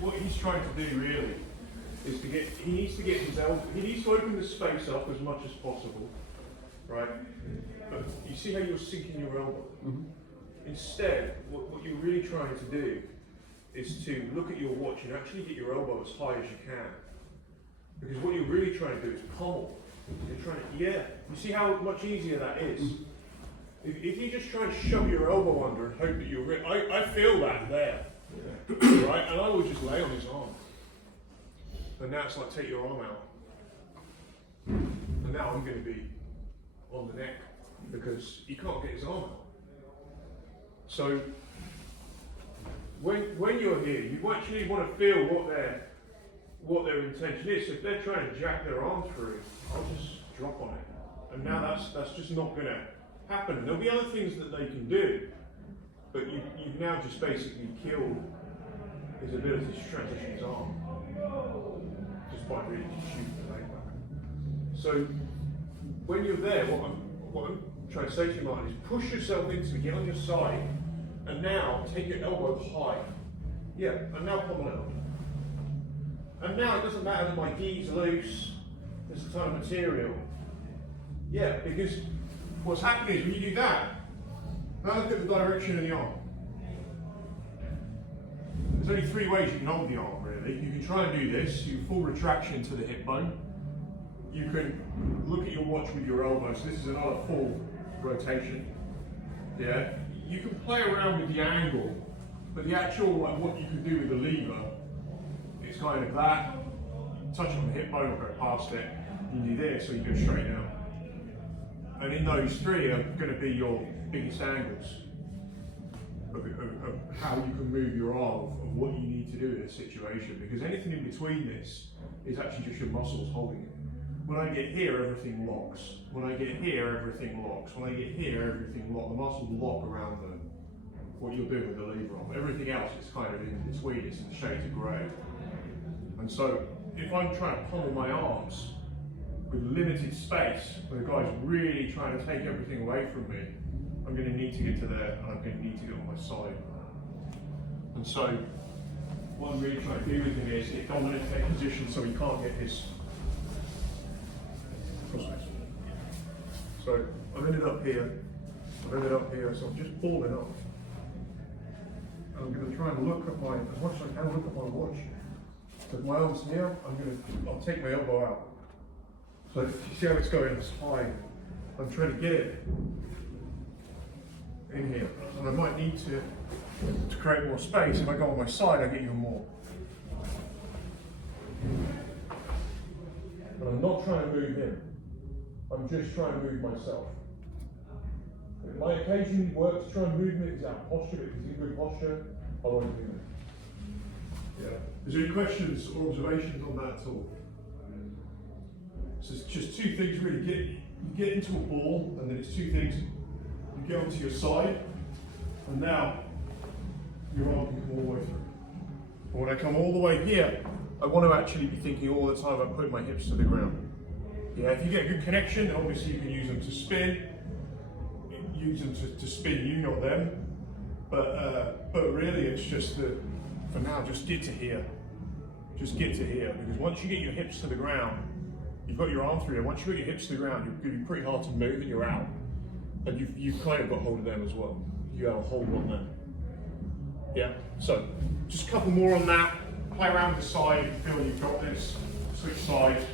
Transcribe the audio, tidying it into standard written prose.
what he's trying to do really is he needs to get his elbow, he needs to open the space up as much as possible, right? But you see how you're sinking your elbow? Mm-hmm. Instead, what you're really trying to do is to look at your watch and actually get your elbow as high as you can. Because what you're really trying to do is pummel. You're trying to, yeah, you see how much easier that is? If you just try and shove your elbow under and hope that you're, I feel that there, right? And I will just lay on his arm. And now it's like, take your arm out. And now I'm going to be on the neck because he can't get his arm out. So when you're here, you actually want to feel what their intention is. So if they're trying to jack their arm through, I'll just drop on it. And now that's just not going to happen. And there'll be other things that they can do, but you've now just basically killed his ability to transition his arm just by really just shooting the leg back. So when you're there, what I'm trying to say to you, Martin, is push yourself into it, get on your side, and now take your elbow high. Yeah, and now pummel it up. And now it doesn't matter that my gi's loose, there's a ton of material. Yeah, because what's happening is when you do that, now look at the direction of the arm. There's only three ways you can hold the arm, really. You can try and do this, you full retraction to the hip bone. You can look at your watch with your elbow, so this is another full rotation. Yeah, you can play around with the angle, but the actual, like, what you can do with the lever is kind of that. You touch on the hip bone or go past it, you do this, or you go straight down. And in those three are going to be your biggest angles of how you can move your arm, of what you need to do in a situation, because anything in between this is actually just your muscles holding it. When I get here, everything locks. When I get here, everything locks. When I get here, everything locks. The muscles lock around what you're doing with the lever arm. Everything else is kind of in between, it's in the shades of grey. And so, if I'm trying to pummel my arms with limited space, where the guy's really trying to take everything away from me, I'm going to need to get to there, and I'm going to need to get on my side. And so, what I'm really trying to do with him is get dominant take position so he can't get his crossface. So I've ended up here, so I'm just balling up. And I'm going to try and look at as much as I can, look at my watch. With my arms here, I'll take my elbow out. So you see how it's going, it's high. I'm trying to get it in here. And I might need to create more space. If I go on my side, I get even more. But I'm not trying to move him. I'm just trying to move myself. It might occasionally work to try and move him if he's out of posture, but if he's in good posture, I won't do it. Yeah. Is there any questions or observations on that at all? So it's just two things really. You get into a ball, and then it's two things. You get onto your side, and now your arm can come all the way through. And when I come all the way here, I want to actually be thinking all the time about putting my hips to the ground. Yeah, if you get a good connection, obviously you can use them to spin. Use them to spin you, not them. But really, it's just for now, just get to here. Just get to here, because once you get your hips to the ground, you've got your arm through here. Once you get your hips to the ground, you're going to be pretty hard to move, and you're out. And you've kind of got hold of them as well. You have a hold on them. Yeah. So just a couple more on that. Play around with the side. Feel you've got this. Switch side.